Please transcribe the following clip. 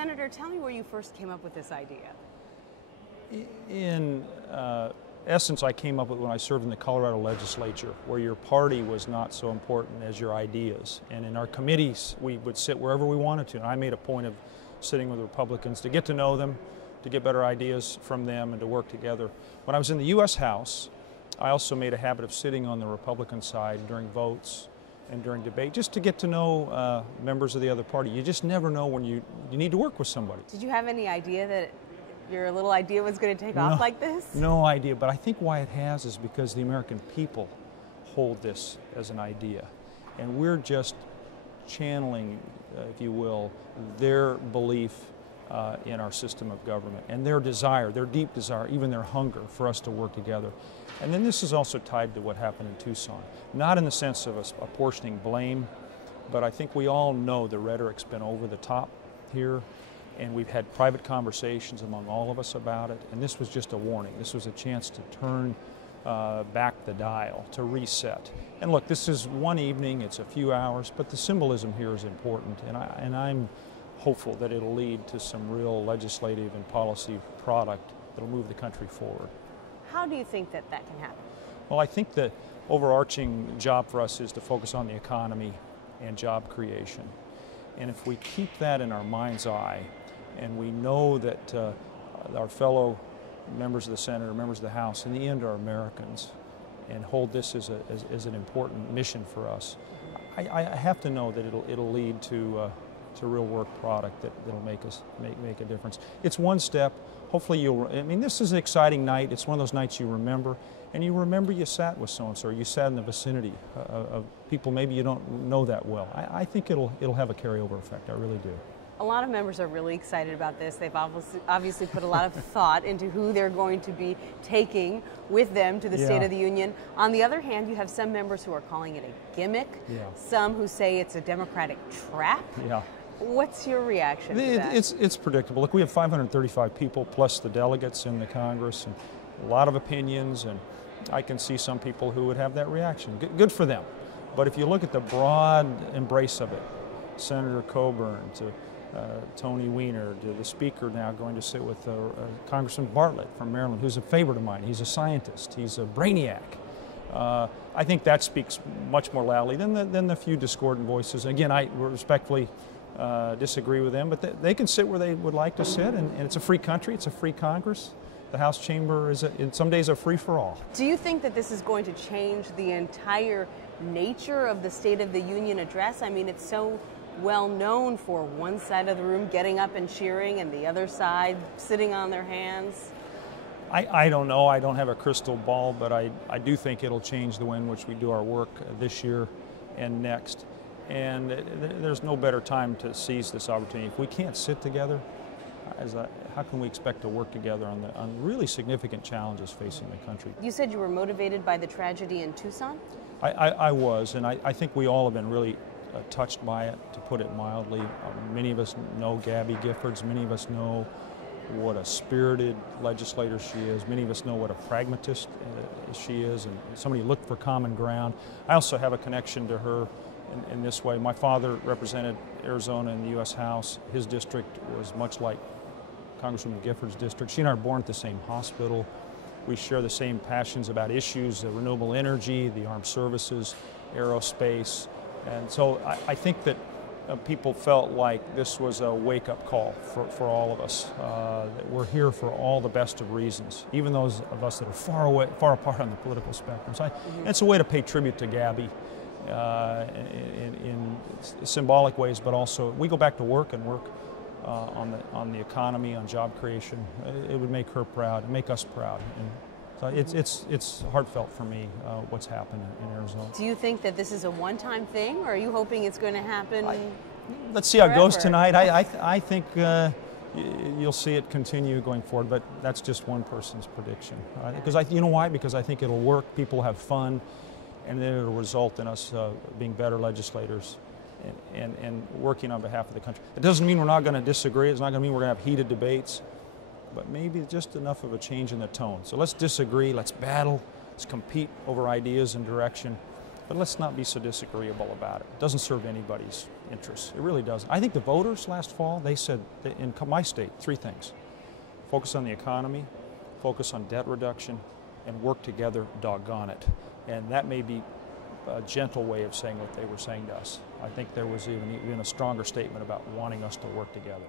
Senator, tell me where you first came up with this idea. In essence, I came up with when I served in the Colorado legislature, where your party was not so important as your ideas. And in our committees, we would sit wherever we wanted to. And I made a point of sitting with Republicans to get to know them, to get better ideas from them, and to work together. When I was in the U.S. House, I also made a habit of sitting on the Republican side during votes and during debate, just to get to know members of the other party. You just never know when you need to work with somebody. Did you have any idea that your little idea was going to take off like this? No idea, but I think why it has is because the American people hold this as an idea. And we're just channeling, if you will, their belief in our system of government and their desire, their deep desire, even their hunger for us to work together. And then this is also tied to what happened in Tucson. Not in the sense of us apportioning blame, but I think we all know the rhetoric's been over the top here, and we've had private conversations among all of us about it, and this was just a warning. This was a chance to turn back the dial, to reset. And look, this is one evening, it's a few hours, but the symbolism here is important, and I'm hopeful that it'll lead to some real legislative and policy product that'll move the country forward. How do you think that that can happen? Well, I think the overarching job for us is to focus on the economy and job creation. And if we keep that in our mind's eye, and we know that our fellow members of the Senate or members of the House in the end are Americans, and hold this as an important mission for us, I have to know that it'll lead to real work product that'll make a difference. It's one step. Hopefully this is an exciting night. It's one of those nights you remember, and you remember you sat with so-and-so, or you sat in the vicinity of people maybe you don't know that well. I think it'll have a carryover effect. I really do. A lot of members are really excited about this. They've obviously put a lot of thought into who they're going to be taking with them to the State of the Union. On the other hand, you have some members who are calling it a gimmick, some who say it's a Democratic trap. What's your reaction to that? It's predictable. Look, we have 535 people plus the delegates in the Congress, and a lot of opinions, and I can see some people who would have that reaction. Good for them. But if you look at the broad embrace of it, Senator Coburn to Tony Weiner, to the Speaker now going to sit with Congressman Bartlett from Maryland, who's a favorite of mine. He's a scientist. He's a brainiac. I think that speaks much more loudly than the few discordant voices. Again, I respectfully disagree with them, but they can sit where they would like to sit, and it's a free country. It's a free Congress. The House chamber is in some days a free-for-all. Do you think that this is going to change the entire nature of the State of the Union address? I mean, it's so well known for one side of the room getting up and cheering and the other side sitting on their hands. I don't know. I don't have a crystal ball, but I do think it'll change the way in which we do our work this year and next. And there's no better time to seize this opportunity. If we can't sit together, how can we expect to work together on really significant challenges facing the country? You said you were motivated by the tragedy in Tucson? I was, and I think we all have been really touched by it, to put it mildly. Many of us know Gabby Giffords. Many of us know what a spirited legislator she is. Many of us know what a pragmatist she is, and somebody who looked for common ground. I also have a connection to her in this way. My father represented Arizona in the U.S. House. His district was much like Congresswoman Gifford's district. She and I are born at the same hospital. We share the same passions about issues of renewable energy, the armed services, aerospace. And so I think that people felt like this was a wake-up call for all of us, that we're here for all the best of reasons, even those of us that are far apart on the political spectrum. So it's a way to pay tribute to Gabby in symbolic ways, but also we go back to work and work on the economy, on job creation. It would make her proud, make us proud. And so it's heartfelt for me, what's happened in Arizona. Do you think that this is a one-time thing, or are you hoping it's going to happen let's see how it goes tonight. I think you'll see it continue going forward, but that's just one person's prediction. Because you know why? Because I think it'll work, people have fun, and then it'll result in us being better legislators and working on behalf of the country. It doesn't mean we're not going to disagree. It's not going to mean we're going to have heated debates, but maybe just enough of a change in the tone. So let's disagree, let's battle, let's compete over ideas and direction but let's not be so disagreeable about it. It doesn't serve anybody's interests. It really doesn't. I think the voters last fall, they said, in my state, 3 things. Focus on the economy, focus on debt reduction, and work together, doggone it. And that may be a gentle way of saying what they were saying to us. I think there was even a stronger statement about wanting us to work together.